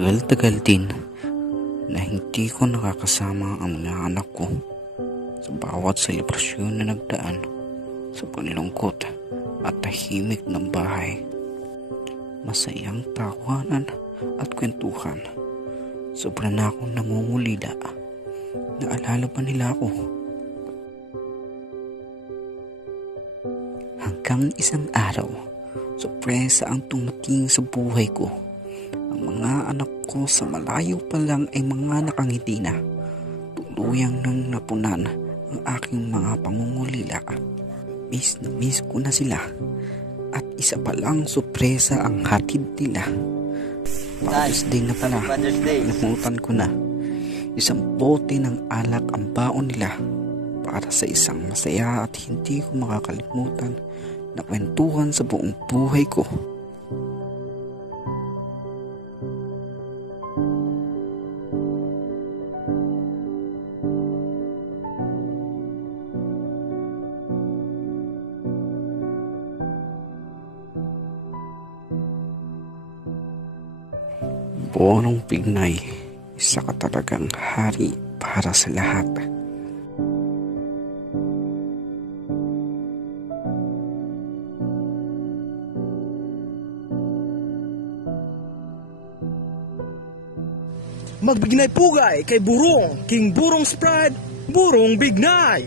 Matagal-tagal din na hindi ko nakakasama ang mga anak ko sa bawat selebrasyon na nagdaan sa panlungkot at tahimik ng bahay. Masayang tawanan at kwentuhan. Sobra na akong nangungulila. Naalala pa nila ako. Hanggang isang araw, sorpresa ang tumating sa buhay ko. Ang mga anak ko sa malayo pa lang ay mga nakangiti na. Tuluyang nang napunan ang aking mga pangungulila. Miss na miss ko na sila. At isa pa lang sorpresa ang hatid nila. Father's Day na pala. Namutan ko na. Isang bote ng alak ang baon nila para sa isang masaya at hindi ko makakalimutan na kwentuhan sa buong buhay ko. Bonong Pignay, isa ka talagang hari para sa lahat. Magbignay pugay kay Burong, King Burong Sprite, Burong Bignay.